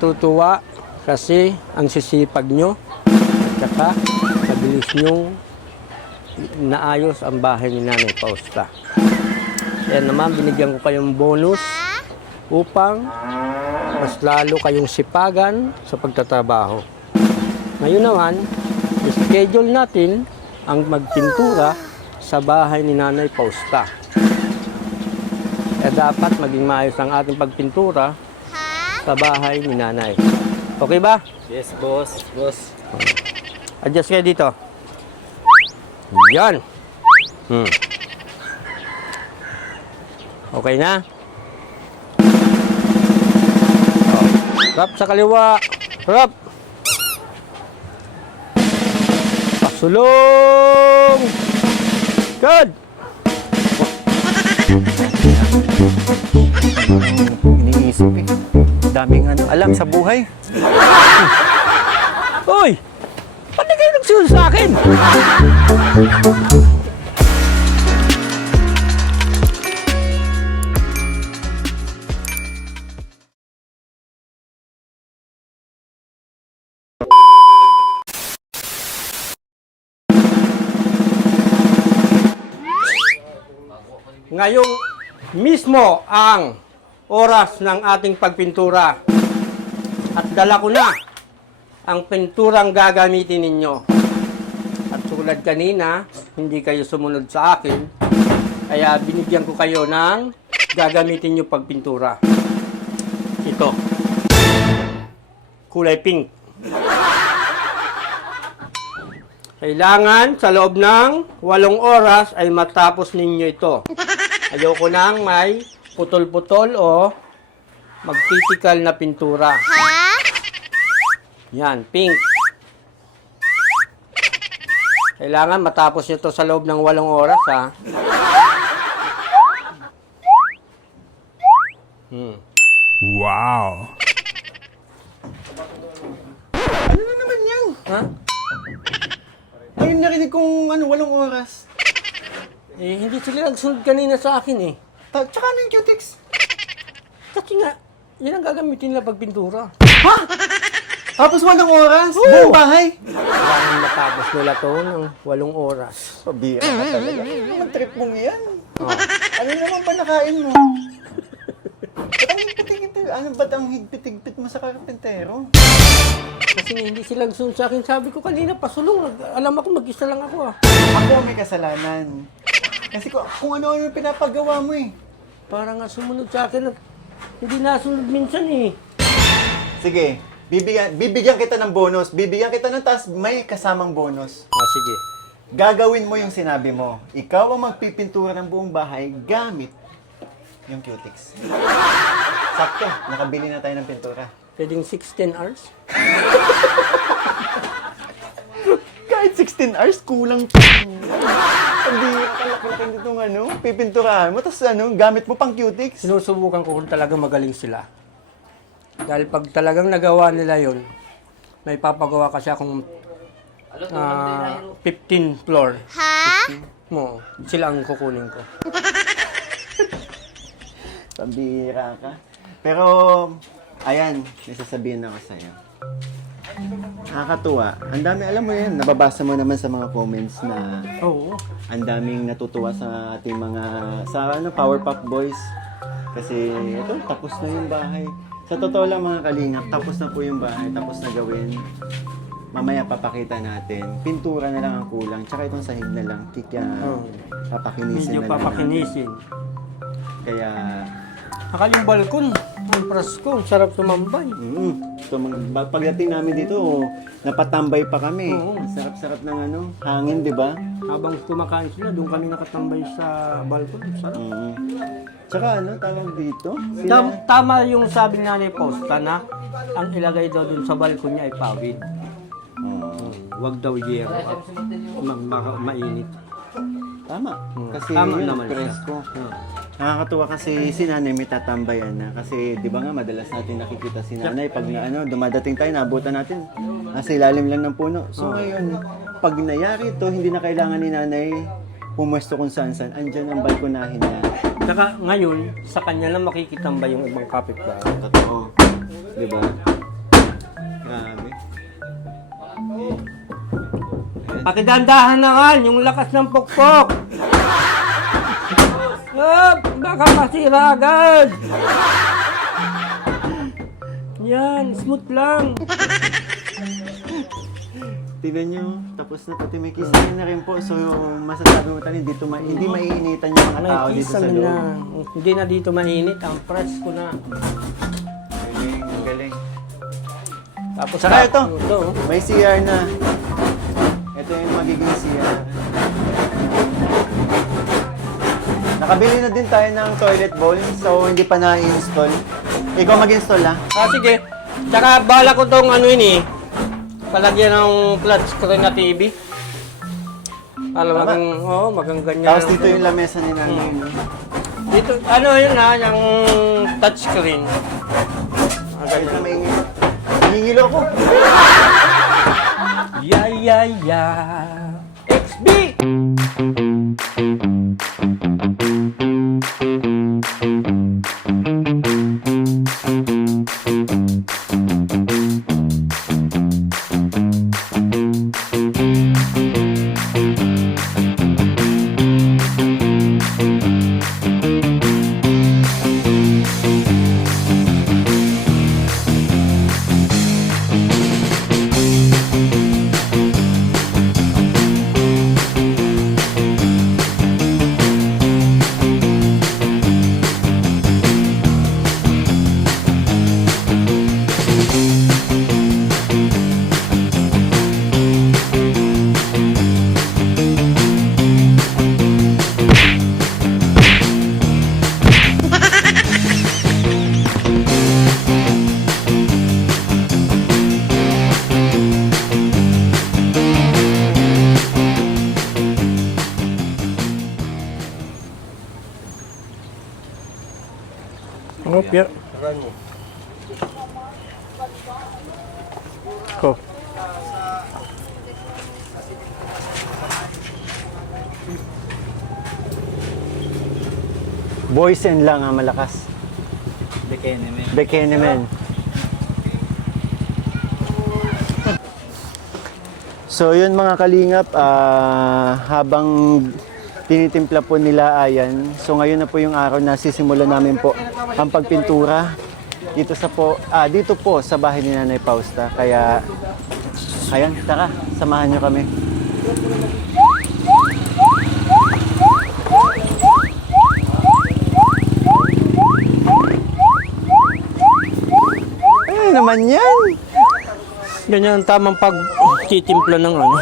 natutuwa kasi ang sisipag nyo at saka mabilis nyong naayos ang bahay ni Nanay Fausta. Kaya naman binigyan ko kayong bonus upang mas lalo kayong sipagan sa pagtatrabaho. Ngayon naman, schedule natin ang magpintura sa bahay ni Nanay Fausta. Kaya dapat maging maayos ang ating pagpintura sa bahay ni Nanay. Okay ba? Yes, boss. Boss. Adjust kayo dito. Yan. Okay na? Rap sa kaliwa. Rap. Pasulong. Good. Iniisip eh. Daming alam sa buhay. Uy! Ba't di kayo nagsunod sa akin? Ngayong mismo ang oras ng ating pagpintura at dala ko na ang pinturang gagamitin ninyo. At tulad kanina, hindi kayo sumunod sa akin, kaya binigyan ko kayo ng gagamitin nyo pagpintura. Ito. Kulay pink. Kailangan sa loob ng 8 oras ay matapos ninyo ito. Ayoko nang may putol-putol o magtitikal na pintura. Yan, pink. Kailangan matapos nyo ito sa loob ng 8 oras, ha? Wow! Ano na naman yan? Ha? Ayun narinig kong 8 oras. Eh, hindi sila nagsunod kanina sa akin, eh. Tsaka ano yung cutics? Kasi nga, yan ang gagamitin nila pagpintura. Ha? Tapos 8 oras? Buong bahay? Kailangan matapos nila to ng 8 oras. Pabira ka talaga. Ano naman trip mong yan? Oh. Ano naman pa nakain mo? Ba't ang higpit-higpit? Ano ba't ang higpit-higpit mo sa karpentero? Kasi hindi sila nagsunod sa akin. Sabi ko kanina, pasulong. Alam ako, mag-isa lang ako, ah. Ako ang may kasalanan. Kasi kung ano-ano yung pinapagawa mo eh. Parang nga sumunod sa akin at hindi nasunod minsan, eh. Sige, bibigyan kita ng bonus. Bibigyan kita ng task, may kasamang bonus. Ah, sige. Gagawin mo yung sinabi mo. Ikaw ang magpipintura ng buong bahay gamit yung cutics. Sakto, nakabili na tayo ng pintura. Pwedeng 16 hours? Kahit 16 hours, kulang pa. Hindi ka laki-laki nitong pipinturahan mo, tapos gamit mo pang cutics. Sinusubukan ko kung talagang magaling sila. Dahil pag talagang nagawa nila yon, may papagawa kasi akong 15 floor. Ha? Mo, sila ang kukunin ko. Pambira ka. Pero, ayan, may sasabihin ako sa'yo. Nakakatuwa. Ang dami, alam mo yan, nababasa mo naman sa mga comments na Oo. ang daming natutuwa sa ating mga, Powerpuff Boys. Kasi, ito, tapos na yung bahay. Sa totoo lang mga kalingap, tapos na po yung bahay, tapos na gawin. Mamaya papakita natin. Pintura na lang ang kulang, tsaka itong sahig na lang, papakinisin Medyo na lang. papakinisin. Kaya, Akala yung balkon, ang Pasko, sarap tumambay. So, pagdating namin dito, napatambay pa kami. Oo. Ang sarap-sarap ng hangin, di ba? Habang kumakain sila, doon kami nakatambay sa balkon. Sarap. Tsaka tawag dito? Tama yung sabi nga ni Fausta na ang ilagay daw dun sa balkon niya ay pawid. Huwag daw yero at mainit. Tama. Kasi Tama yun, naman siya. presko. Nakakatuwa kasi si nanay may tatambayan na. Kasi di ba nga madalas natin nakikita si nanay pag dumadating tayo, naabutan natin. Nasa ilalim lang ng puno. So ngayon, pag nangyari ito, hindi na kailangan ni nanay pumuesto kung saan-saan. Andyan ang balkonahin niya. Saka ngayon, sa kanya lang makikitambay yung ibang kapitbahay. Totoo. Di ba? Pakidandahan na nga, yung lakas ng pokpok. Baka masira agad. Yan, smooth lang. Tignan nyo, tapos na pati may kisame na rin po. So, masasabi mo tayo, hindi maiinitan yung mga tao May dito sa kisame loob. na. Hindi na dito mainit. Ang press ko na. Galing, ang galing. Tapos Saka ito, ito. may CR na. Ito yung magiging CR. Nakabili na din tayo ng toilet bowl, so hindi pa na-install. Ikaw mag-install ha? Sige. Tsaka bala ko tong ano yun eh. Palagyan ng flat screen na TV. Para Tama. magang ganyan. Tapos dito yung lamesa ni nanay. no? Dito, ano yun ha, yung touchscreen. Kahit na maingilo. Nangingilo ako. Ya. XB! Oh, Pierre. Go. Boysen lang ang malakas. Bekenemen. So yun mga kalingap, habang tinitimpla po nila ayan, so ngayon na po yung araw na sisimulan namin po ang pagpintura dito po sa bahay ni Nanay Fausta. Kaya ayan, tara, samahan nyo kami. Ano naman yan? Ganyan ang tamang pagtitimpla ng ano.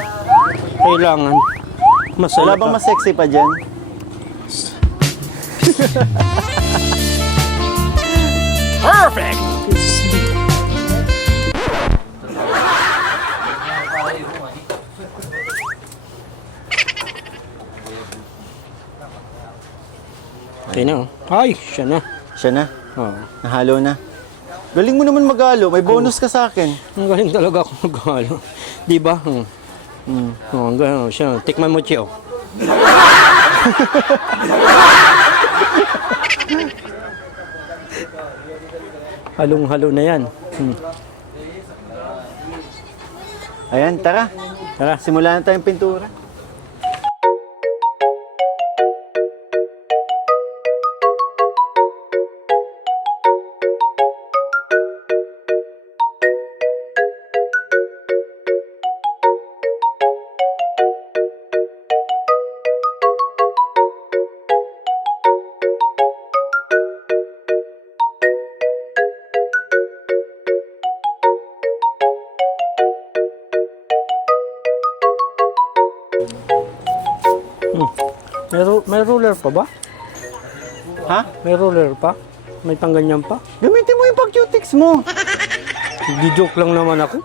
Kailangan. Wala bang mas sexy pa dyan? Perfect! Okay na. Ay, siya na. Siya na, Oh. nahalo na. Galing mo naman maghalo, may bonus ka sa akin. Ang galing talaga ako maghalo. Di ba? Oh, gano'n siya. Tikman mo, Chio. Halong-halo na yan. Ayan, tara. Tara. Simulan na tayong pintura. May ruler pa ba? Ha? May ruler pa? May pangganyan pa? Gamitin mo yung pag-cutics mo. Nagdi-joke lang naman ako.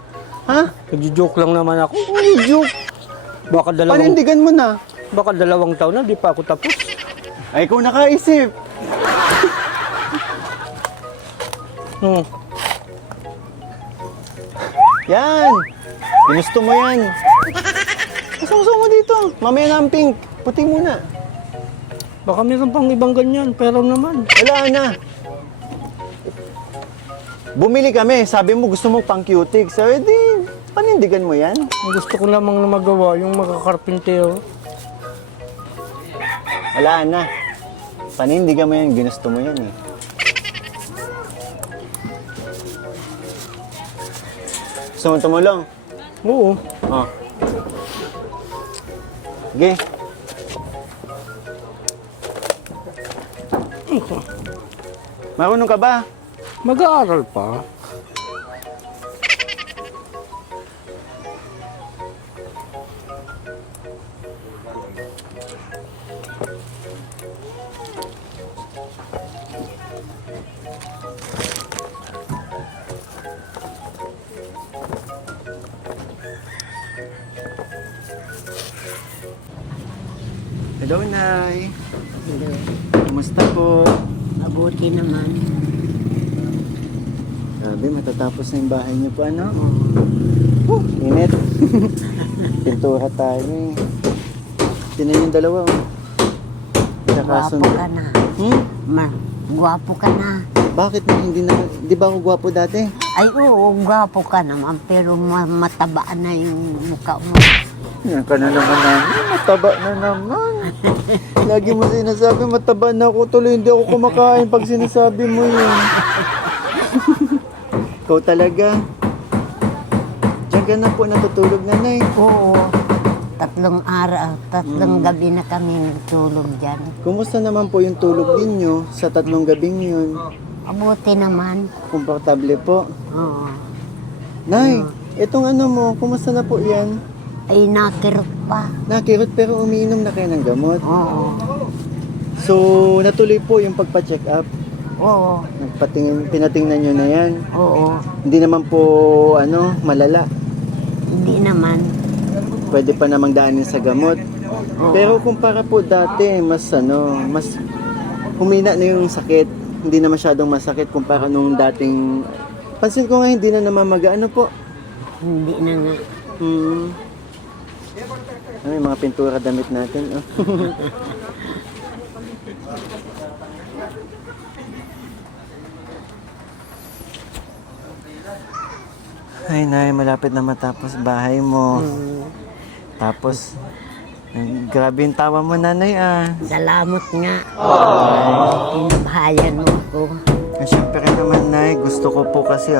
Ha? Nagdi-joke lang naman ako. Ano joke? Panindigan mo na. Baka 2 taon na, di pa ako tapos. Ay, ikaw nakaisip. Yan. Ginusto mo yan. Gusto mo dito. Mamaya na ang pink. Puti muna. Baka meron pang ibang ganyan, pero naman. Wala na. Bumili kami. Sabi mo gusto mo pang cutics. So, edi, panindigan mo yan. Ang gusto ko lamang na magawa, yung magkakarpintero. Wala na. Panindigan mo yan, ginusto mo yan eh. Gusto mo tumulong? Oo. Oh. Sige. Marunong ka ba? Mag-aaral pa. Hello, Nay. Hello. Kumusta po? Mabuti naman. Grabe, matatapos na yung bahay niyo po, ano? Init. Pintura tayo eh. Tinan yung dalawa, oh. Gwapo ka na. Gwapo ka na. Bakit na hindi na... Di ba ako gwapo dati? Ay oo, gwapo ka naman. Pero mataba na yung mukha mo. Yan ka na naman namin. Mataba na naman. Lagi mo sinasabi, mataba na ako. Tuloy, hindi ako kumakain pag sinasabi mo yun. Ikaw talaga. Diyan ka na po natutulog, nanay. Oo. Tatlong gabi na kami nagtulog dyan. Kumusta naman po yung tulog ninyo sa 3 gabing yun? Mabuti naman. Komportable po. Oo. Nay, itong ano mo, kumusta na po yan? Ay nakirot pa. Nakirot pero umiinom na kayo ng gamot. Oo. So, natuloy po yung pagpa-check up. Oo. Pinatingnan nyo na yan. Oo. Hindi naman po, malala. Hindi naman. Pwede pa namang daanin sa gamot. Pero kumpara po dati, mas humina na yung sakit. Hindi na masyadong masakit kumpara nung dating... Pansin ko nga, hindi na namamaga. Ano po? Hindi na nga. Ay, mga pintura damit natin. Oh. Ay, Nay, malapit na matapos bahay mo. Tapos, grabe yung tawa mo, nanay, ah. Salamat nga. Pinabahayan mo ako. Siyempre naman, Nay, gusto ko po kasi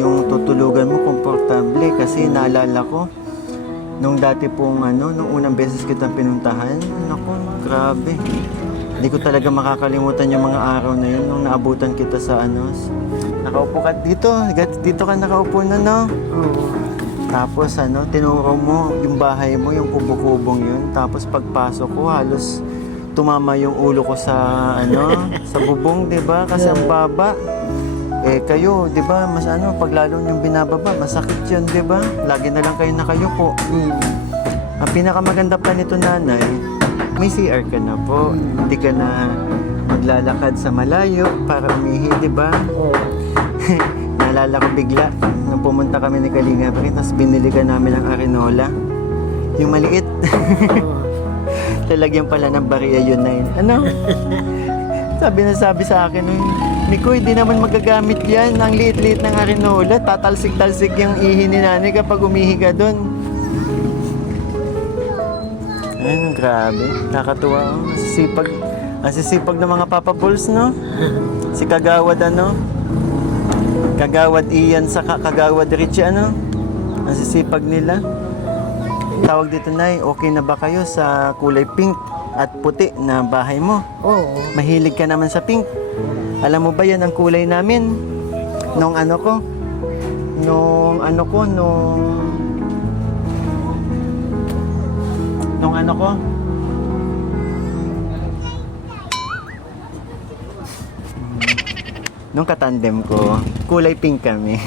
yung tutulugan mo komportable kasi naalala ko nung dati pong nung unang beses kitang pinuntahan. Naku, grabe. Hindi ko talaga makakalimutan yung mga araw na yun nung naabutan kita sa nakaupo ka dito. Dito ka nakaupo na, no? Oo. Tapos tinuro mo yung bahay mo, yung kubo-kubong yun. Tapos pagpasok ko, halos tumama yung ulo ko sa sa bubong, 'di ba? Kasi ang baba. Eh kayo, 'di ba? Mas pag lalo yung binababa, masakit 'yun, 'di ba? Lagi na lang kayo nakayupo. Ang pinakamaganda pa nito, nanay, may CR ka na po. Hindi ka na maglalakad sa malayo para umihi, 'di ba? Naalala ko bigla nung pumunta kami ni Kalinga, tapos binili ka namin ng Arenola. Yung maliit. Talagyan pala ng bariya yun na yun. Sabi sa akin, Nico, hindi naman magagamit yan. Ang liit-liit ng Arenola. Tatalsik-talsik yung ihi ni nanay kapag umihi ka doon. Ayun, grabe. Nakatuwa. Ang sisipag ng mga Papa Bulls, no? Si Kagawad, Kagawad Ian sa Kagawad Richie, Ang sisipag nila. Tawag dito, Nay, okay na ba kayo sa kulay pink at puti na bahay mo? Oo. Mahilig ka naman sa pink. Alam mo ba yan ang kulay namin? Nung katandem ko, kulay pink kami.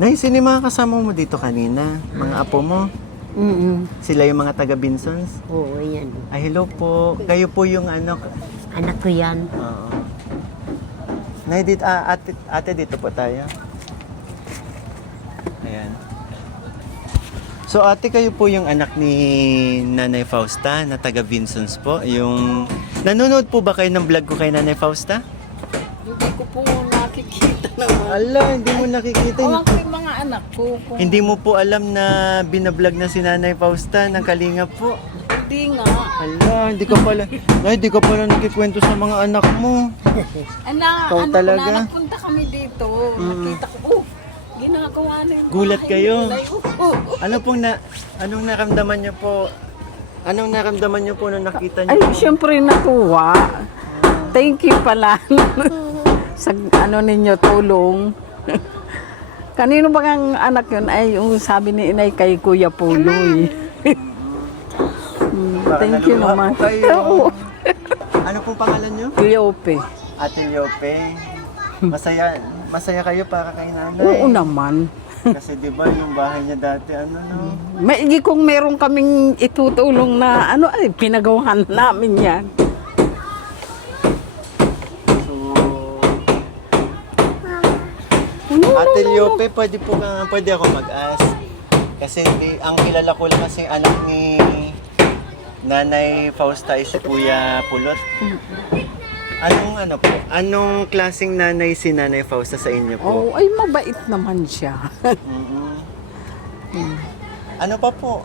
Nay, sino yung mga kasama mo dito kanina? Mga apo mo? Sila yung mga taga-Binsons? Oo, yan. Ay, hello po. Kayo po yung Anak ko yan. Oo. Nay, ate, dito po tayo. Ayan. So, ate, kayo po yung anak ni Nanay Fausta na taga-Binsons po. Nanonood po ba kayo ng vlog ko kay Nanay Fausta? Hindi ko po nakikita naman. Ala, hindi mo nakikita. Awan ko yung mga anak ko. Kung Hindi mo po alam na binablog na si Nanay Fausta ng Kalingap po. hindi nga. Ala, hindi ka pala nakikwento sa mga anak mo. Ana, Ikaw ano talaga? na, nagpunta kami dito. Nakita ko, ginagawa na yung Gulat bahay kayo? nila. Anong naramdaman niyo po? Anong naramdaman niyo po nung nakita niyo? Ay, siyempre natuwa. Thank you pala sa ano ninyo tulong. Kanino ba ang anak yun? Ay, yung sabi ni inay kay Kuya Puloy. Thank you naluha naman. po kayo. Oo. Ano pong pangalan niyo? Cleope. Ate Yope. Masaya kayo para kay Nanay. Oo naman. Kasi 'di ba yung bahay niya dati no? Maigi kung meron kaming itutulong na ano, ay pinagawahan namin yan. So Ate Yope, pwede ako mag-ask. Kasi ang kilala ko lang kasi anak ni Nanay Fausta is si Kuya Pulot. Anong klaseng nanay si Nanay Fausta sa inyo po? Oh, ay mabait naman siya. Ano pa po?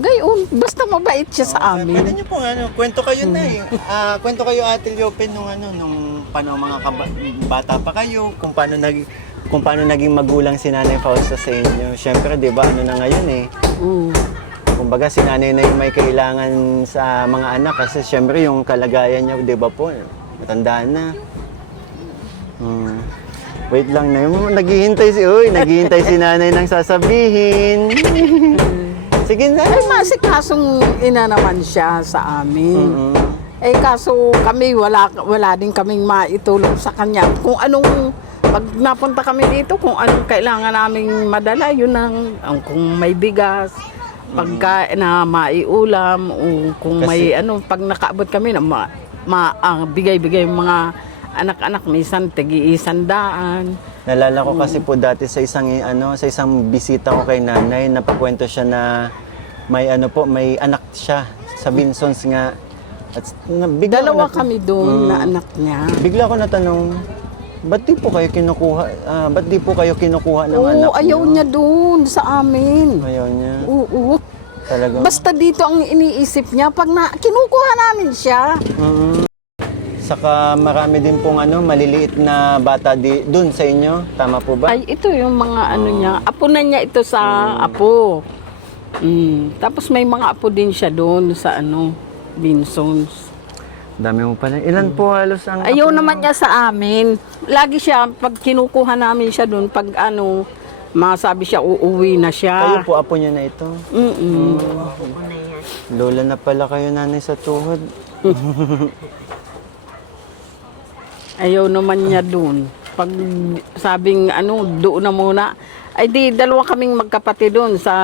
Gayon, basta mabait siya sa Pwede amin. niyo po kwento kayo na kwento kayo Ate Yope nung paano bata pa kayo, kung paano naging magulang si Nanay Fausta sa inyo. Syempre, 'di ba, na ngayon Oo. Kumbaga si nanay na yung may kailangan sa mga anak kasi syempre yung kalagayan niya, 'di ba po? Matanda na. Wait lang na yun. Naghihintay si nanay ng sasabihin. Sige na. Ay, masikasong ina naman siya sa amin. Eh, kaso kami, wala din kaming maitulong sa kanya. Kung anong, pag napunta kami dito, kung anong kailangan naming madala, yun ang kung may bigas, pagka na maiulam, o kung may pag nakaabot kami na bigay-bigay yung mga anak-anak, minsan tigi-100. Nalala ko kasi po dati sa isang bisita ko kay nanay, napakwento siya na may may anak siya sa Binsons nga. At Dalawa kami doon na anak niya. Bigla ko natanong, ba't di po kayo kinukuha ng anak Oo, ayaw niyo? niya doon sa amin. Ayaw niya. Oo. Talaga. Basta dito ang iniisip niya, pag kinukuha namin siya. Saka marami din pong maliliit na bata doon sa inyo. Tama po ba? Ay, ito yung mga niya. Apo na niya ito sa apo. Tapos may mga apo din siya doon sa Binsons. Dami mo pala. Ilan po halos ang Ayaw apo naman niya sa amin. Lagi siya, pag kinukuha namin siya doon, pag masabi siya, uuwi na Kayo siya. po apo niya na ito. Lola na pala kayo, nanay, sa tuhod. Ayaw naman niya doon. Pag sabing doon na muna. Ay di, dalawa kaming magkapatid doon sa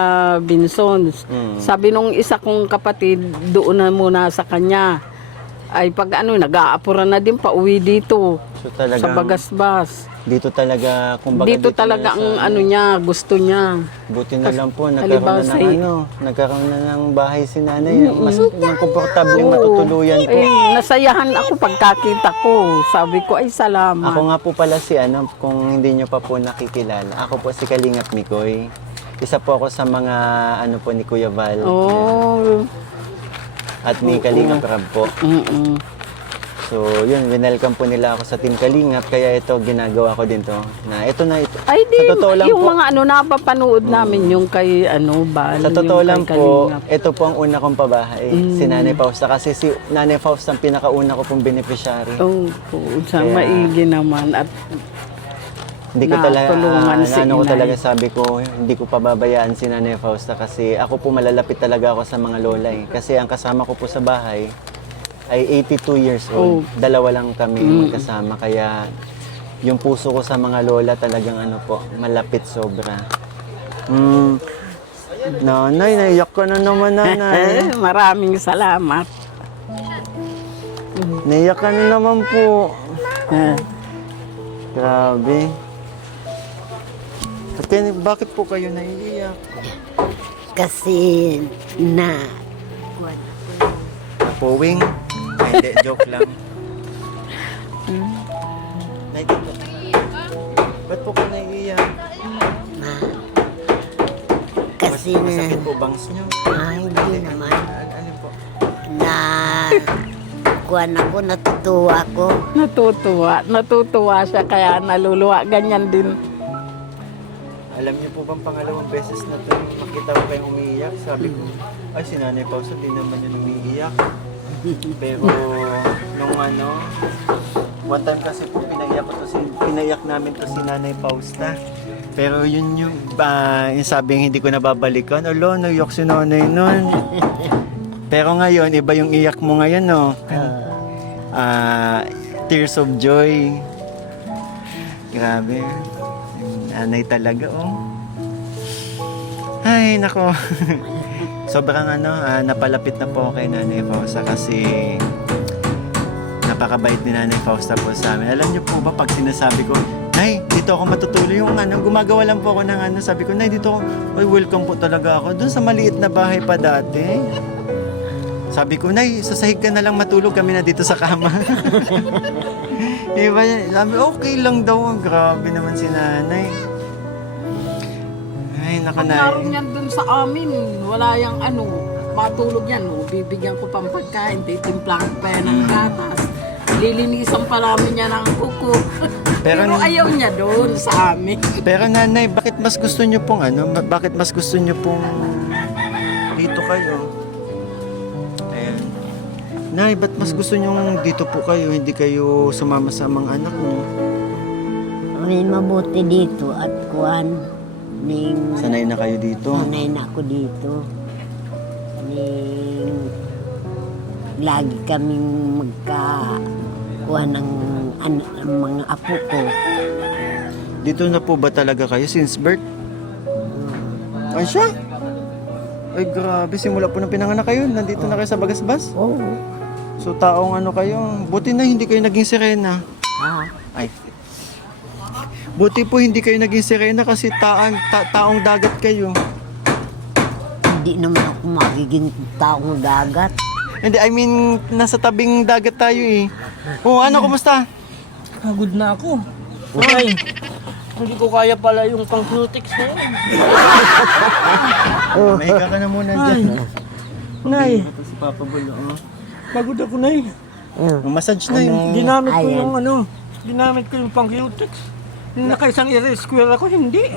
Binsons. Sabi nung isa kong kapatid, doon na muna sa kanya. Ay pag nag-aapura na din pa uwi dito. So talagang, Sa Bagasbas. Dito talaga, kumbaga Dito talaga ang niya, gusto niya. Buti na lang po, Alibasay. nagkaroon na ng bahay si nanay. Mas komportable matutuluyan po. Eh, nasayahan ako pagkakita ko. Sabi ko, ay salamat. Ako nga po pala si kung hindi nyo pa po nakikilala, ako po si Kalingap Mikoy. Isa po ako sa mga po ni Kuya Val Oh. at ni Kalingap Rab po. So, yun, winelcome po nila ako sa Team Kalingap, kaya ito, ginagawa ko din to. Ito. Ay, di, Sa totoo lang yung po, mga napapanood namin, yung kay Bal. sa totoo yung lang kay po, Kalingap. ito po ang una kong pabahay, si Nanay Fausta. Kasi si Nanay Fausta ang pinakauna ko pong beneficiary. Oo, sa Kaya- maigi naman. At Hindi ko talaga, natulungan si ko inay. talaga sabi ko, hindi ko pababayaan si Nanay Fausta kasi ako po malalapit talaga ako sa mga lola eh. Kasi ang kasama ko po sa bahay ay 82 years old. Dalawa lang kami magkasama, kaya yung puso ko sa mga lola talagang malapit sobra. Nanay, naiyak ka na naman, nanay. maraming salamat. Naiyak ka na naman po. Ah, Grabe. Bakit po kayo naiiyak? Kasi Napowing? Hindi, joke lang. Ba't po kayo naiiyak? Kasi Masakit po bangs nyo? hindi naman. Ano po? Na kuwan ako, natutuwa ako. Natutuwa siya kaya naluluwa. Ganyan din. Alam niyo po bang pangalawang beses na ito makita ko kayong umiiyak? Sabi ko, ay si Nanay Fausta, di naman yun umiiyak. Pero nung one time kasi po pinaiyak namin to si Nanay Fausta. Pero yun yung sabing hindi ko nababalikan. Alo, naiyak si Nanay nun. Pero ngayon, iba yung iyak mo ngayon, no? Tears of joy. Grabe. Nanay talaga, oh. Ay, nako. Sobrang napalapit na po kay Nanay Fausta kasi napakabait ni Nanay Fausta po sa amin. Alam niyo po ba, pag sinasabi ko, Nay, dito ako matutuloy yung gumagawa lang po ako ng sabi ko, Nay, dito ako, welcome po talaga ako. Doon sa maliit na bahay pa dati. Sabi ko, Nay, sa sahig ka na lang matulog, kami na dito sa kama. Diba? Sabi, okay lang daw. Grabe naman si Nanay. Ay, naku, Pag Nay. naroon yan dun sa amin, wala yung matulog yan. Bibigyan ko pang pagkain, titimplang pa yan ng gatas. Lilinisan pa namin yan ng kuko. Pero ayaw niya doon sa amin. Pero Nanay, bakit mas gusto niyo pong bakit mas gusto niyo pong dito kayo? Ayan. Nay, ba't mas gusto niyo dito po kayo, hindi kayo sumama sa mga anak niyo? May mabuti dito at kuwan. Sanay na kayo dito? Sanay na ako dito. Lagi kaming magkakuha ng mga apo ko. Dito na po ba talaga kayo since birth? Ay siya? Ay grabe, simula po nang pinanganak kayo, nandito na kayo sa Bagasbas? Oo. So taong kayo, buti na hindi kayo naging sirena. Ay. Buti po hindi kayo naging sirena kasi taong dagat kayo. Hindi naman ako magiging taong dagat. Hindi, I mean, nasa tabing dagat tayo eh. Oh, kumusta? Pagod na ako. Nay, hindi ko kaya pala yung pang-cutics na yun. Mahiga ka na muna dyan. Nay, Ito si Papa Bulo. pagod ako, Nay. Massage na yun. Ginamit ko Ayan. yung ginamit ko yung pang-cutics. Nakaisang i-square ako, hindi.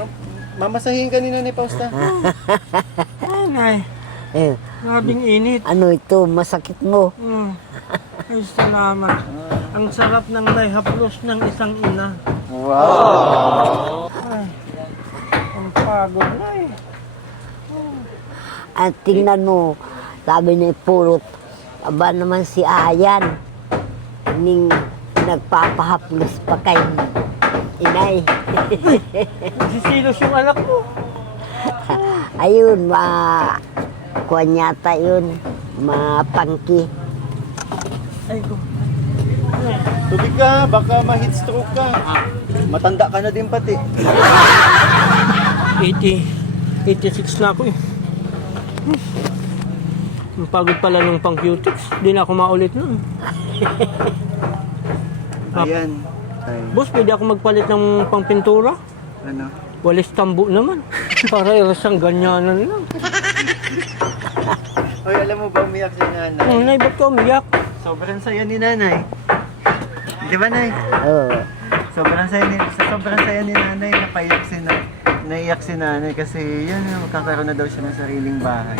Mamasahin ka ni Nanay Fausta. Ay, Nay, grabing init. Ano ito, masakit mo? Ay, salamat. Ang sarap ng naihaplos ng isang ina. Wow! Ay, ang pagod, Nay. At tingnan mo, sabi ni Pulot, aba naman si Ayan, nagpapahaplos pa kay inay. Sisilos yung anak mo. Ayun, kuwan yata yun, mapangki. Ay, ko. Tubig ka, baka ma-heat stroke ka. Matanda ka na din pati. 86 na ako eh. Ang pagod pala ng pang-cutics. Di na ako maulit nun. Ayan. Ay, Boss, pwede ako magpalit ng pang-pintura? ano? Walis tambo naman. Para isang ganyanan lang. Oy, alam mo ba umiyak si Nanay? Nay, ba't ka umiyak? Sobrang saya ni Nanay. Di ba, Nay? Oo. Sobrang saya ni Nanay. Naiyak si Nanay kasi yan, magkakaroon na daw siya ng sariling bahay.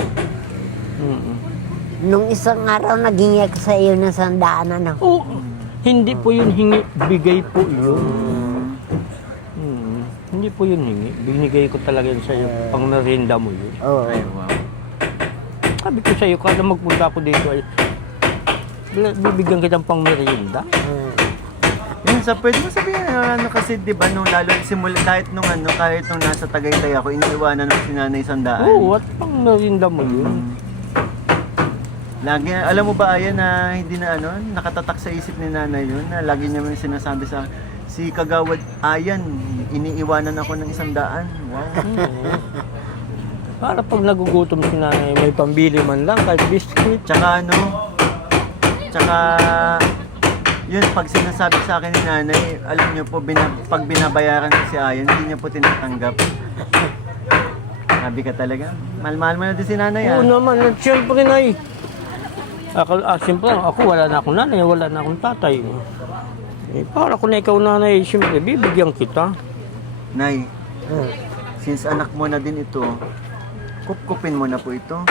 Nung isang araw, naging sa iyo ng sandaan, ano? Oo. Hindi po yun hingi. Bigay po yun. Hindi po yun hingi. Binigay ko talaga yun sa'yo. Pang merienda mo yun. Oo. Ay, wow. Sabi ko sa'yo, kada magpunta ako dito ay bibigyan kitang pang merienda. Yun, pwede mo sabihin, kasi di ba, nung lalo simula, kahit nung nasa Tagaytay ako, iniiwanan ng si Nanay sandaan. Oo, at pang merienda mo yun. Lagi, alam mo ba, Ayan, na hindi na nakatatak sa isip ni Nanay yun, na lagi niya man sinasabi sa si Kagawad, Ayan, iniiwanan ako ng 100. Wow. Para pag nagugutom si nanay, may pambili man lang, kahit biscuit. Tsaka Yun, pag sinasabi sa akin ni nanay, alam niyo po, pag binabayaran ko si Ayan, hindi niya po tinatanggap. Sabi ka talaga, mahal-mahal mo na din si nanay Oo ah. naman, at siyempre na siyempre ako, wala na akong nanay, wala na akong tatay. Eh, para kung na ikaw nanay, siyempre, bibigyan kita. Nay, since anak mo na din ito, kupkupin mo na po ito.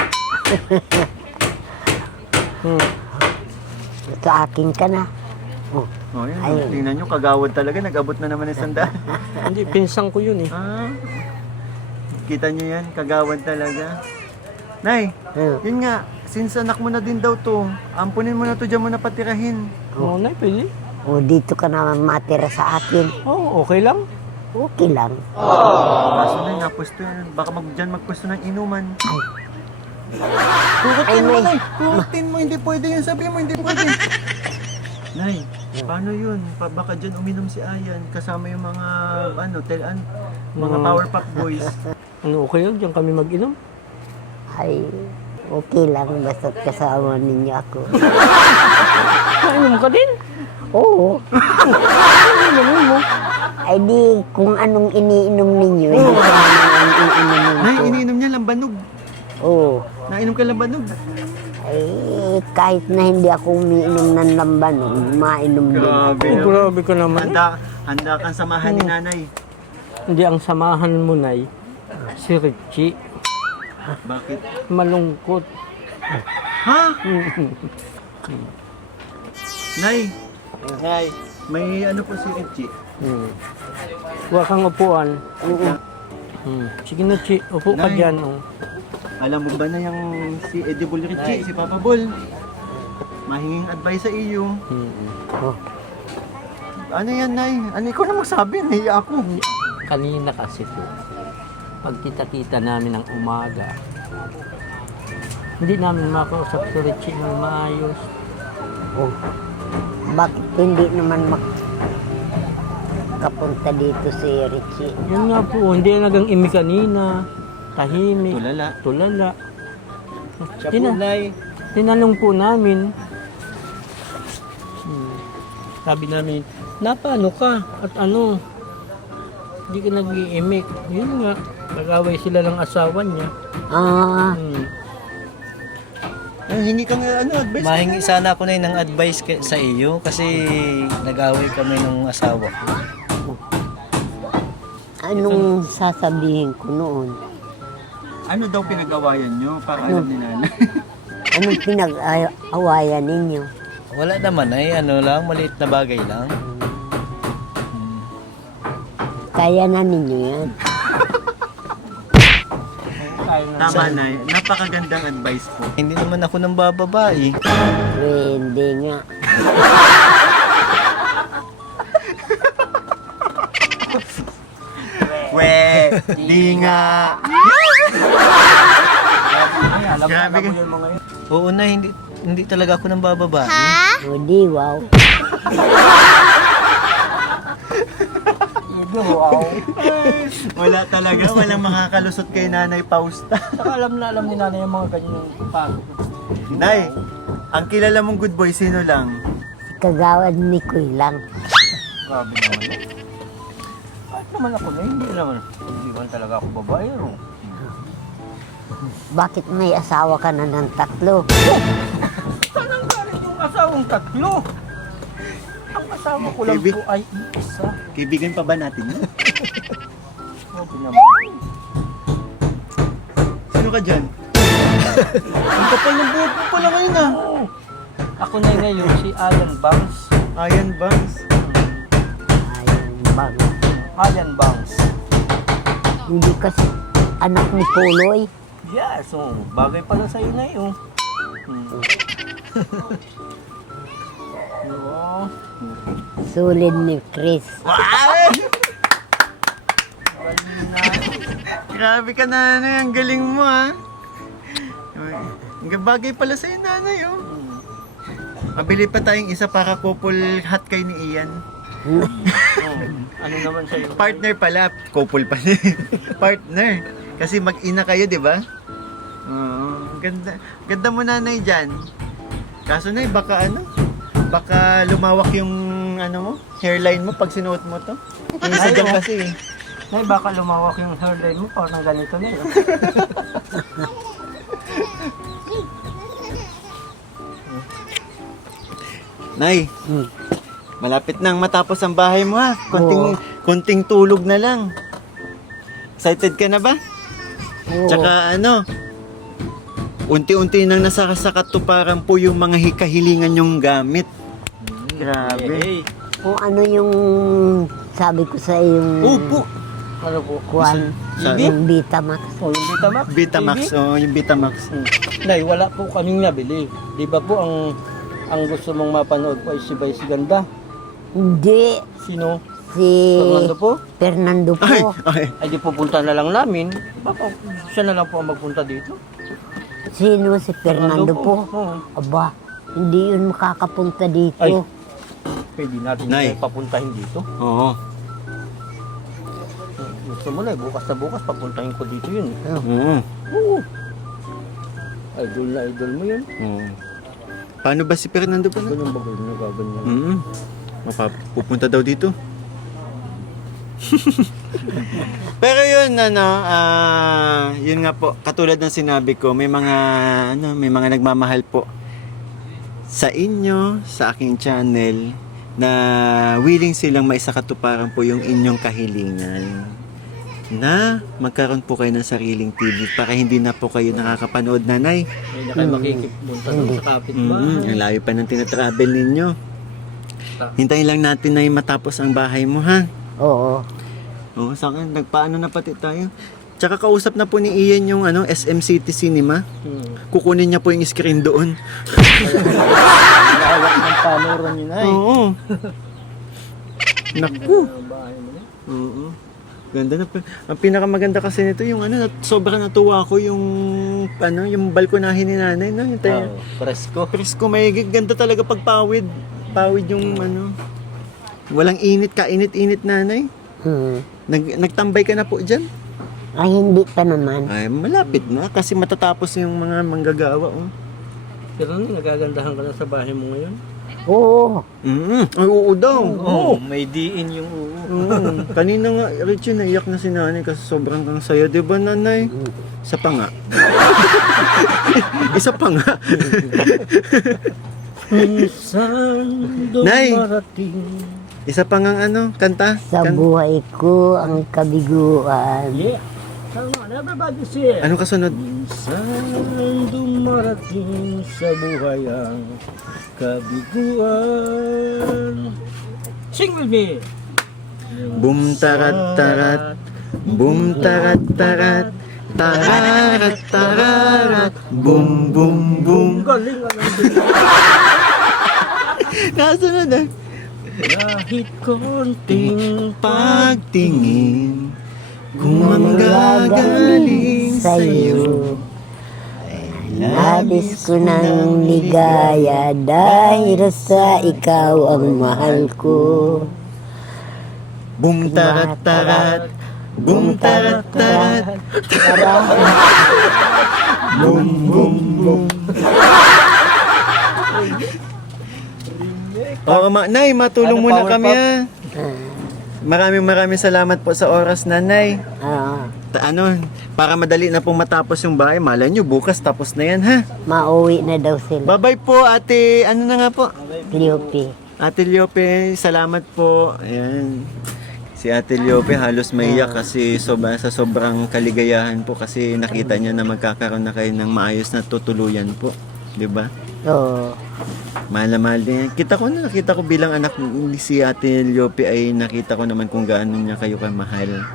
Ito akin ka na. Oh, Oh, yan. Ayun. Tingnan nyo, kagawad talaga. Nag-abot na naman ng 100. Hindi, pinsang ko yun eh. Ah, kita nyo yan, kagawad talaga. Nay, Hmm. yun nga, since anak mo na din daw to, ampunin mo na to, dyan mo na patirahin. Oo, nay, pwede. oh, dito ka na matira sa akin. Oo, okay lang. Okay lang. Kaso na, napwesto yan. Baka dyan magpwesto ng inuman. Kukutin mo, Ay, Nay. Kukutin mo, hindi pwede yun. Sabi mo, hindi pwede. Nay, paano yun? Baka dyan uminom si Ayan kasama yung mga, mga Power Pop Boys. Ano, okay lang, diyan kami mag-inom. Ay, okay lang. Basta't kasama ninyo ako. Kainom ka din. Oo. Ay di, kung anong iniinom ninyo, hindi ko naman ang iniinom Nay, ko. iniinom niya lambanog. Oo. Nainom ka lambanog. Ay, kahit na hindi ako umiinom ng lambanog, mainom din. Grabe Oh, grabe ka naman. Handa kang samahan ni nanay. Hindi, ang samahan mo, nay, si Richie. Bakit? Malungkot. Ha? Nay, may ano po si Richie. Huwag kang upuan. Sige na, Chi. Upo ka Nay. dyan. Oh. Alam mo ba na yung si Edible Richie, si Papa Bull? Mahinging advice sa iyo. Ano yan, Nay? Ano ikaw na magsabi? Nahiya ako. Kanina kasi po, pag kita-kita namin ng umaga, hindi namin makausap si Richie ng maayos. Oh. Bakit hindi naman kapunta dito si Richie? Yun nga po, hindi nagang imi kanina. Tahimik. Tulala. Tulala. Siya po, Nay. Tinanong po namin. Sabi namin, paano ka? At ano? Hindi ka nag-iimik. Yun nga, nag-away sila ng asawa niya. Ah, Hingi ka nga advice. Mahingi sana ako na ng advice sa iyo kasi nag-away kami ng asawa ko. anong sasabihin ko noon? Ano daw pinag-awayan nyo para alam ni nanay? Anong pinag-awayan ninyo? Wala naman ay ano lang, maliit na bagay lang. Kaya na ninyo yan. Tama, Nay. Napakagandang advice po. Hindi naman ako nang bababae. Hindi nga. We, di nga. Grabe ka. Oo na, hindi talaga ako nang bababae. O di, wow. Wala talaga. Walang makakalusot kay Nanay Pausta. Saka alam ni nanay yung mga ganyan pagod. Nay, ang kilala mong good boy, sino lang? Kagawad ni Kuy lang. Grabe naman yun. Kahit naman ako na, hindi naman talaga ako babae. No? Bakit may asawa ka na ng 3? Saan ang galing yung asawang 3? Ang asawa ko lang Baby. po ay isa. Kaibigan pa ba natin yun? Grabe naman. Sino ka dyan? Ang kapal ng buhok mo pala ngayon ah. Ako na ngayon si Alan Bangs. Ayan, Bangs. Ayun, bang. Alan Bangs. Hindi kasi anak ni Puloy. Yeah, so bagay pala sa'yo na yun. Oo. Sulid ni Chris. Grabe ka, nanay. Ang galing mo ah. Bagay pala sa'yo, nanay oh. Mabili pa tayong isa para couple hat kay ni Ian. Ano naman sa'yo? Partner pala. Couple pala. Partner. Kasi mag-ina kayo, di ba? Oo. Ganda mo, nanay, dyan. Kaso na, baka ano? Baka lumawak yung ano mo, hairline mo pag sinuot mo to. Yung isa dyan kasi eh. Nay, baka lumawak yung hairline mo, parang ganito na yun. Nay, malapit nang matapos ang bahay mo ha. Konting tulog na lang. Excited ka na ba? Tsaka ano, unti-unti nang nasakasakat to parang po yung mga kahilingan yung gamit. Grabe. Kung ano yung sabi ko sa yung Opo. Ano po? kuwan, Sa- yung Vitamax. Oh, yung Betamax. Betamax, oh, yung Betamax. Nay, wala po kaming nabili. Di ba po ang gusto mong mapanood po ay si Vice Ganda? Hindi, Sino? si Fernando po? Fernando po. Ay, Ay di pupunta na lang namin. Baka siya na lang po ang magpunta dito. Sino si Fernando po? Oo. Aba, hindi yun makakapunta dito. Ay. Pwede natin Nay. siya papuntahin dito. oo. Gusto mo na, bukas na bukas papuntahin ko dito yun. Oo. Oo. Idol na idol mo yun. Oo. Paano ba si Fernando pa na? Ganyan ba ganyan nagaganyan? Pupunta daw dito. Pero yun, yun nga po, katulad ng sinabi ko, may mga nagmamahal po sa inyo, sa aking channel, na willing silang maisakatuparan po yung inyong kahilingan na magkaroon po kayo ng sariling TV para hindi na po kayo nakakapanood, nanay. May na kayo makikipunta doon sa kapitbahay. Ang layo pa ng tinatravel ninyo. Hintayin lang natin na yung matapos ang bahay mo, ha? Oo. Oo, sa akin, nagpaano na pati tayo. Tsaka kausap na po ni Ian yung SM City Cinema. Kukunin niya po yung screen doon. Lawak ng panuran yun ay. Oo. Naku. Bahay mo na. Oo. Ganda na. Ang pinakamaganda kasi nito yung sobrang natuwa ko yung yung balkonahin ni nanay, no? Yung tayo. Presko. Presko, may ganda talaga pag pawid. Pawid yung walang init, kainit-init, nanay. Nagtambay ka na po dyan? Ay, hindi pa naman. Ay, malapit na kasi matatapos yung mga manggagawa. Oh. Pero nagagandahan ka na sa bahay mo ngayon? Oo. Ay, oo daw. Oo. May diin yung oo. Kanina nga, Richie, naiyak na si nanay kasi sobrang kang saya. Di ba, nanay? Isa pa nga. Isa pa nga. Minsan Nay! dumarating. Isa pa nga kanta. Sa buhay ko ang kabiguan. Yeah. Come on, everybody say it. Ano kasunod? Minsan dumarating sa buhay ang kabiguan. Sing with me. Bum tarat tarat, bum tarat tarat, tararat tararat, bum bum bum. Galing ka lang din. Nasunod na. Kahit konting Pagtingin, kung manggagaling sa'yo, Nabis ko ng ligaya dahil sa ikaw ang mahal ko. bum tarat tarat, bum tarat tarat, bum bum bum. Oo, Nay, matulong muna power kami pop? ha. Maraming salamat po sa oras, nanay. Para madali na pong matapos yung bahay. Malay nyo, bukas tapos na yan, ha? Mauwi na daw sila. Bye-bye po, ate. Ano na nga po? Cleope. Ate Liope, salamat po. Ayan. Si Ate Liope halos maiyak kasi sa sobrang kaligayahan po kasi nakita niya na magkakaroon na kayo ng maayos na tutuluyan po. 'Di ba? Oo. Mahal na mahal din. Nakita ko bilang anak ni si Ate Liope ay nakita ko naman kung gaano niya kayo kamahal.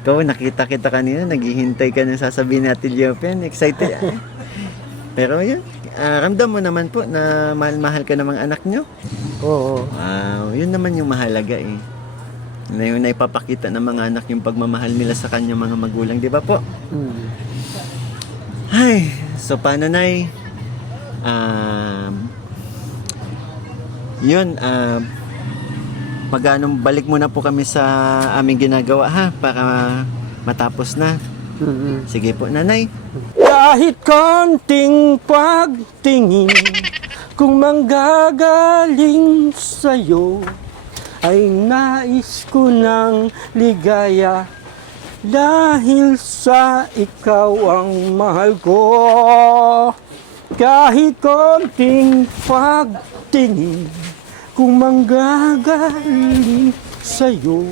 Ikaw, nakita kita kanina, naghihintay ka na sasabihin ni Ate Liope. Excited. Pero yun, ramdam mo naman po na mahal ka namang anak nyo. Oo. Wow, yun naman yung mahalaga eh. Na yung naipapakita ng mga anak yung pagmamahal nila sa kanyang mga magulang, di ba po? Ay, so paano, Nay? Balik muna po kami sa aming ginagawa ha, para matapos na. Sige po, Nanay. Kahit konting pagtingin, Kung manggagaling sa'yo ay nais ko ng ligaya dahil sa ikaw ang mahal ko. Kahit konting pagtingin, kung manggagaling sa'yo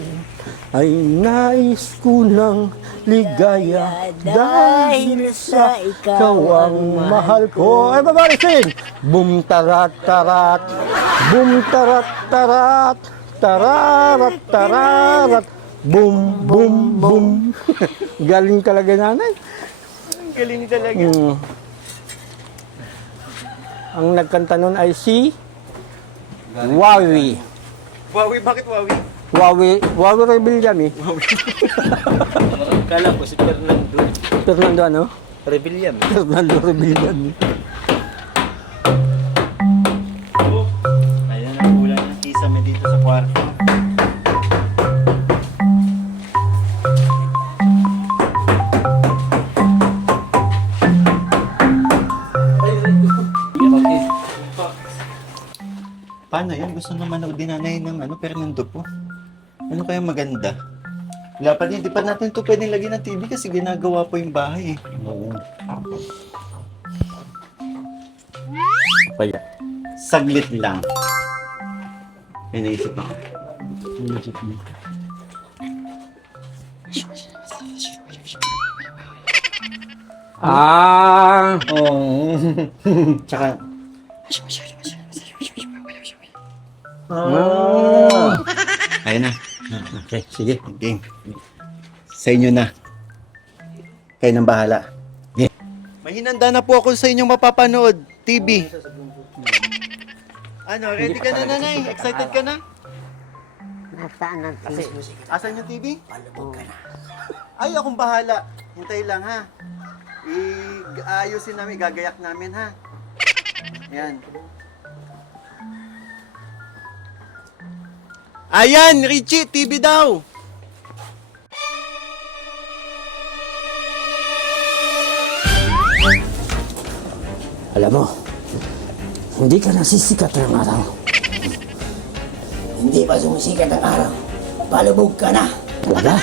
ay nais ko ng ligaya dahil sa ikaw ang mahal ko. Ay, babarisin! Bum tarat tarat, bum tarat tarat, tararat tararat, bum bum bum. Galing talaga nanay. Galing talaga. Ang nagkanta nun ay si Wawi. Wawi, bakit Wawi? Wawi Rebellion eh. Kala ko si Fernando. Fernando ano? Rebellion. Fernando Rebellion. Ayan ang ulan ng kisame dito sa kwarto. Paano yan? Gusto naman ako dinanay ng Fernando po. Ano kaya maganda? Wala pa din, di pa natin ito pwedeng lagyan ng TV kasi ginagawa po yung bahay eh. Oo. Kaya. Saglit lang. May naisip ako. Ah! Oo. Tsaka... Ayun na. Okay, sige. Game. Sa inyo na. Kayo nang bahala. Okay. May hinanda na po ako sa inyong mapapanood. TV. Ano, ready ka na, nanay? Excited ka na? Nasaan ang TV? Asan yung TV? Ay, akong bahala. Hintay lang, ha? I-ayusin namin, gagayak namin, ha? Yan. Ayan, Richie, TV daw! Alam mo, hindi ka nasisikat ng araw. Hindi pa sumisikat ang araw. Palubog ka na. Talaga?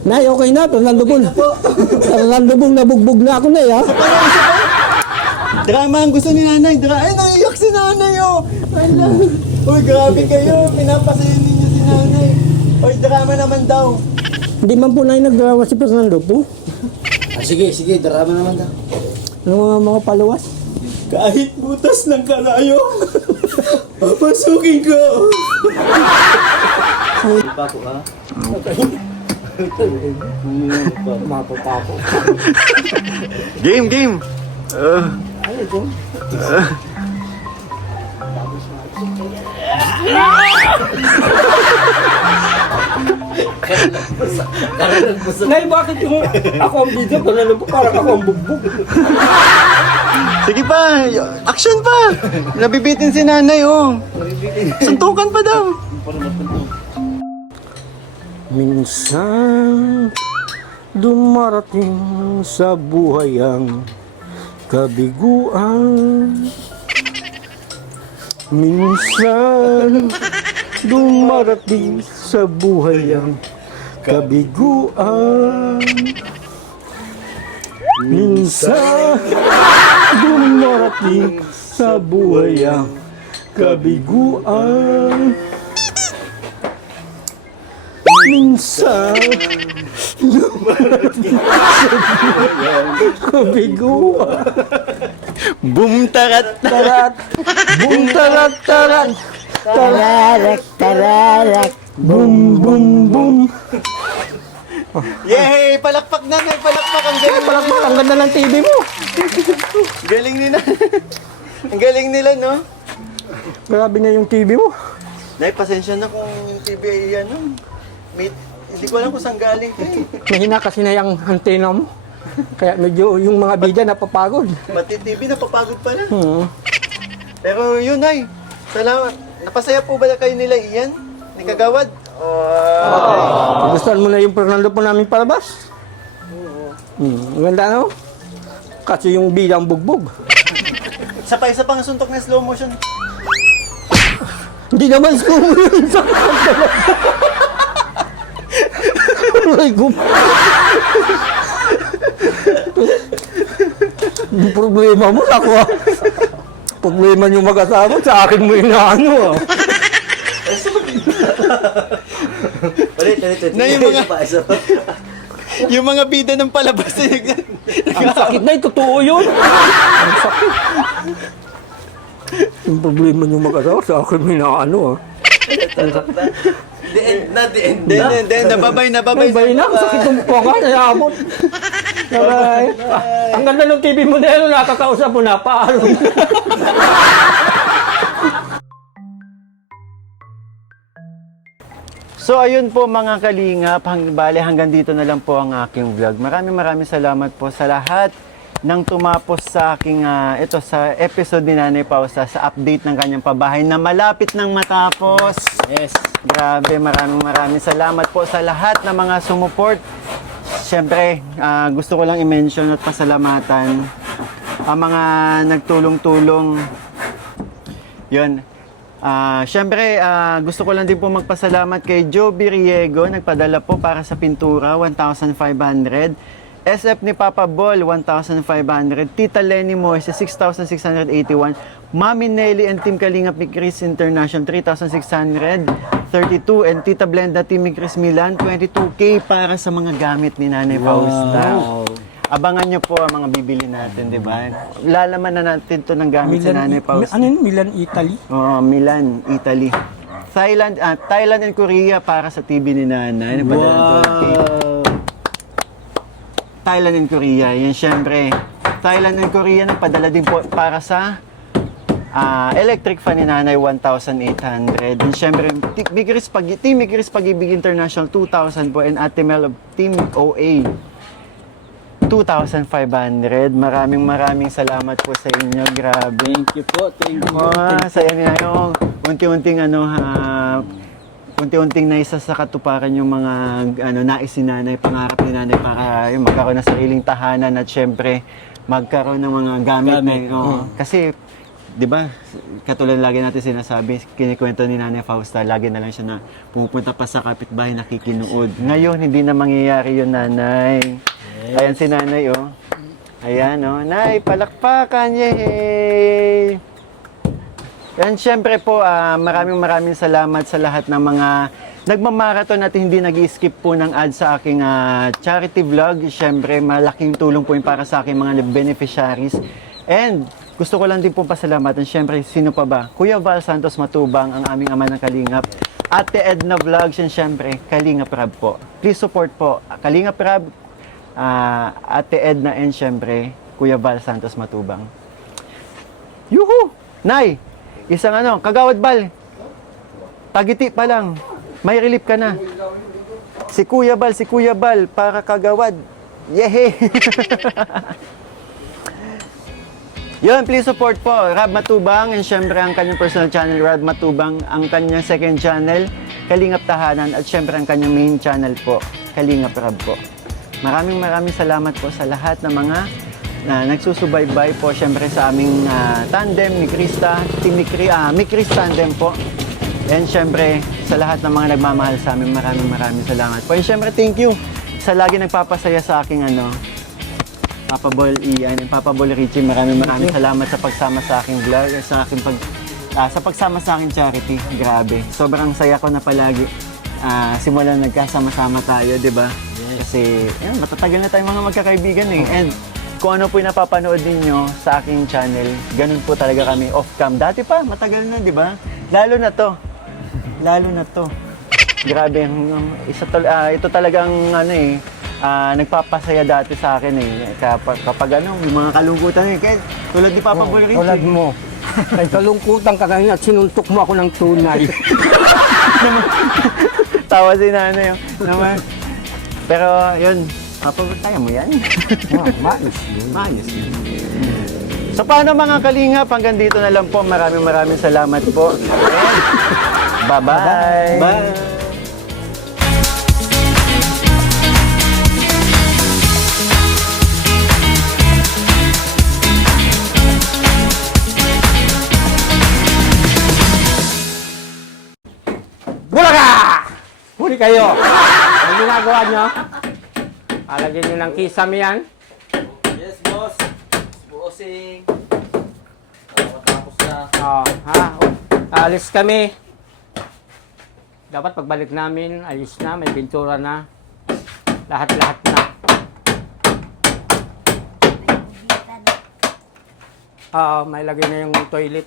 Nay, okay na. Nandubong. Nabugbog na ako na, ha? Drama ang gusto ni nanay. Ay, naiyak si nanay, oh! Ala. Uy, grabe kayo. Pinapasaya ninyo si nanay. Uy, drama naman daw. Hindi man po na nagdrama si Fernando po. Sige, drama naman daw. Ano mga paluwas? Kahit butas ng kalayo. Pasukin ko. Pa ko ha. Mapapako. Game. Nay, bakit yung ako ang video? Ganun po, parang ako ang bugbog. Sige pa. Action pa. Nabibitin si nanay, oh. Suntukan pa daw. Minsan dumarating sa buhay ang kabiguan. Minsan dumarating sa buhay ang kabiguan. Minsan dumarating sa buhay ang kabiguan. Minsan dumarating sa buhay ang kabiguan. Boom tarat. Tarat, boom tarat tarat, Tararak, tararak. boom boom boom. Yay! Palakpak na, may palakpak. Ang galing. Palakpak, ang ganda ng TV mo. Galing nila. Ang galing nila, no? Grabe na yung TV mo. Nay, pasensya na kung yung TV ay ano. Hindi ko alam kung saan galing to eh. Mahina kasi na yung antena mo. Kaya medyo yung mga bida napapagod. Pati TV, napapagod pala. Hmm. Pero yun, Nay. Salamat. Napasaya po ba na kayo nila Ian? Ni Kagawad? Gustuhan mo na yung Fernando po namin palabas? Ang ganda, no? Kasi yung bida ang bugbog. Isa pang suntok na slow motion. Hindi naman school yun. Aray ko. Yung problema mo, ako ah. Problema nyo mag-asawa, sa akin mo inaano ah. Ulit. Na yung yung mga bida ng palabas Ang sakit na, totoo yun. Ang sakit. Yung problema nyo mag-asawa, sa akin mo inaano ah. The end na. Then, nababay. Bay na, ang sakit ng puka, nayabot. Aray. Ang ganda ng TV mo na yun, nakakausap mo na, paano? So ayun po mga kalingap, bale hanggang dito na lang po ang aking vlog. Maraming salamat po sa lahat ng tumapos sa aking ito sa episode ni Nanay Pausa sa update ng kanyang pabahay na malapit nang matapos. Yes. Grabe, maraming salamat po sa lahat ng mga sumuport. Siyempre, gusto ko lang i-mention at pasalamatan ang mga nagtulong-tulong. Yun. Siyempre, gusto ko lang din po magpasalamat kay Joby Riego, nagpadala po para sa pintura, 1,500. SF ni Papa Bol, 1,500. Tita Lenny Moises, 6,681. Mami Nelly and Team Kalingap ni Chris International, 3,632. And Tita Blenda, Team ni Chris Milan, 22K para sa mga gamit ni Nanay Fausta. Abangan nyo po ang mga bibili natin, di ba? Lalaman na natin to ng gamit sa Nanay Fausta. Ano yun? Milan, Italy? Oo, Milan, Italy. Thailand and Korea para sa TV ni Nanay. Thailand and Korea, yan syempre. Thailand and Korea, nagpadala din po para sa electric fan ni Nanay, 1,800. And syempre, Team Migris Pag-ibig International, 2,000 po. And Ate Mel of Team OA, 2,500. Maraming salamat po sa inyo. Grabe. Thank you po. Saya niya yung unti-unting naisa sa katuparan yung mga nais ni Nanay, pangarap ni Nanay para yung magkaroon ng sariling tahanan at syempre magkaroon ng mga gamit. Kasi, di ba, katulad lagi natin sinasabi, kinikwento ni Nanay Fausta, lagi na lang siya na pumupunta pa sa kapitbahay nakikinuod. Ngayon, hindi na mangyayari yun, Nanay. Yes. Ayan si Nanay, oh. Ayan, oh. Nay, palakpakan, yay! And syempre po, maraming salamat sa lahat ng mga nagmamarathon at hindi nag-skip po ng ad sa aking charity vlog. Syempre, malaking tulong po yung para sa aking mga beneficiaries. And gusto ko lang din po pasalamatan. Syempre, sino pa ba? Kuya Val Santos Matubang, ang aming ama ng Kalingap. Ate Edna Vlogs, and syempre, Kalingap Rab po. Please support po Kalingap Rab, Ate Edna, and syempre, Kuya Val Santos Matubang. Yuhu! Nay! Isang Kagawad Bal, tagiti pa lang, may relief ka na. Si Kuya Bal, para Kagawad. Yehe! Yun, please support po Rab Matubang, and syempre ang kanyang personal channel, Rab Matubang, ang kanyang second channel, Kalingap Tahanan, at syempre ang kanyang main channel po, Kalingap Rab po. Maraming salamat po sa lahat ng mga na nagsusubaybay po syempre sa aming tandem ni Krista, Team ni Chris Tandem po. And syempre sa lahat ng mga nagmamahal sa amin, maraming salamat po. And syempre thank you sa lagi nagpapasaya sa aking Papa Bol Ian and Papa Bol Richie. Maraming salamat sa pagsama sa aking vlog, sa aking sa pagsama sa aking charity. Grabe. Sobrang saya ko na palagi. Simulan nagkasama-sama tayo, 'di ba? Yes. Kasi matatagal na tayong mga magkakaibigan eh. And kung ano po yung napapanood ninyo sa aking channel, ganun po talaga kami off-cam. Dati pa, matagal na, di ba? Lalo na to. Grabe, ito talagang nagpapasaya dati sa akin eh. Kapag yung mga kalungkutan eh. Kaya tulad ni Papa Bol Richie. Tulad mo. Kay kalungkutan ka kanina at sinuntok mo ako ng tunay. Tawa si Nanay. Naman. Pero yun, Papagtayan mo yan? Mais yun. Maayos yun. So paano mga kalingap, hanggang dito na lang po. Maraming salamat po. And bye-bye. Bye. Bulaga! Huli kayo! Ang ginagawa nyo? Alagyan nyo ng kisame yan. Yes, boss. Bossing. Matapos na. Oh, ha? Alis kami. Dapat pagbalik namin, ayos na, may pintura na. Lahat-lahat na. May lagay na yung toilet.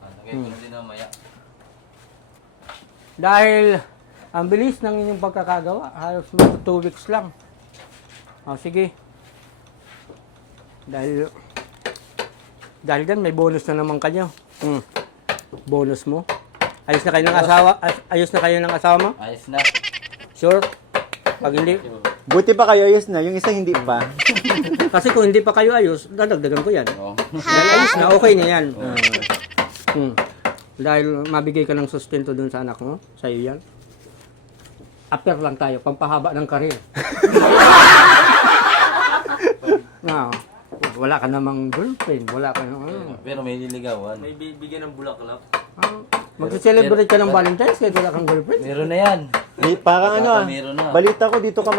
Lagay ko na din mamaya. Dahil ang bilis ng inyong pagkakagawa, halos mga 2 weeks lang. Sige. Dahil dyan, may bonus na naman kayo. Bonus mo. Ayos na kayo ng asawa? Ayos na kayo ng asawa mo? Ayos na. Sure? Pag hindi, Buti pa kayo ayos na, yung isa hindi pa. kasi kung hindi pa kayo ayos, dadagdagan ko yan. Dahil ayos na, okay na yan. Dahil mabigay ka ng sustento dun sa anak mo, sa iyo yan. Upper lang tayo, pampahaba ng karir. Wala ka namang girlfriend, wala ka namang Pero may niligawan. May bibigyan ng bulaklak. Mag-celebrate ka ng Valentine's kahit wala kang girlfriend. Meron na yan. Parang Meron na. balita ko dito ka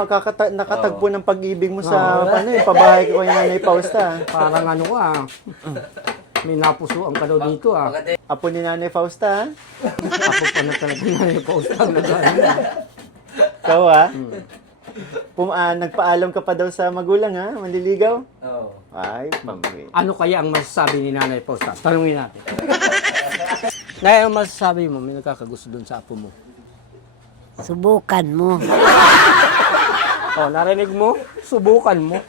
nakatagpo ng pag-ibig mo sa pabahay ko kay Nanay Fausta. Parang ano ka, may napusuan ka daw dito Apo ni Nanay Fausta, ha? Ako pa na talaga nanipost ang Ikaw, ha? Nagpaalam ka pa daw sa magulang, ha? Manliligaw? Oo. Ay, pamili. Ano kaya ang masasabi ni Nanay Posta? Tanungin natin. Ngayon, ang masasabi mo, may nagkakagusto dun sa apo mo. Subukan mo. Narinig mo? Subukan mo.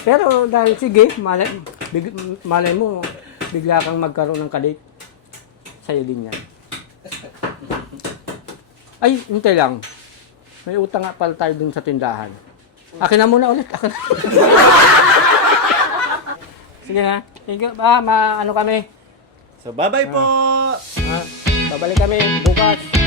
Pero dahil sige, malay mo, bigla kang magkaroon ng kadate. Sa'yo din yan. Ay, hintay lang. May utang nga pala tayo dun sa tindahan. Akin na muna ulit. Akin na. Sige na. Sige, ano kami? So, bye-bye po! Babalik kami bukas.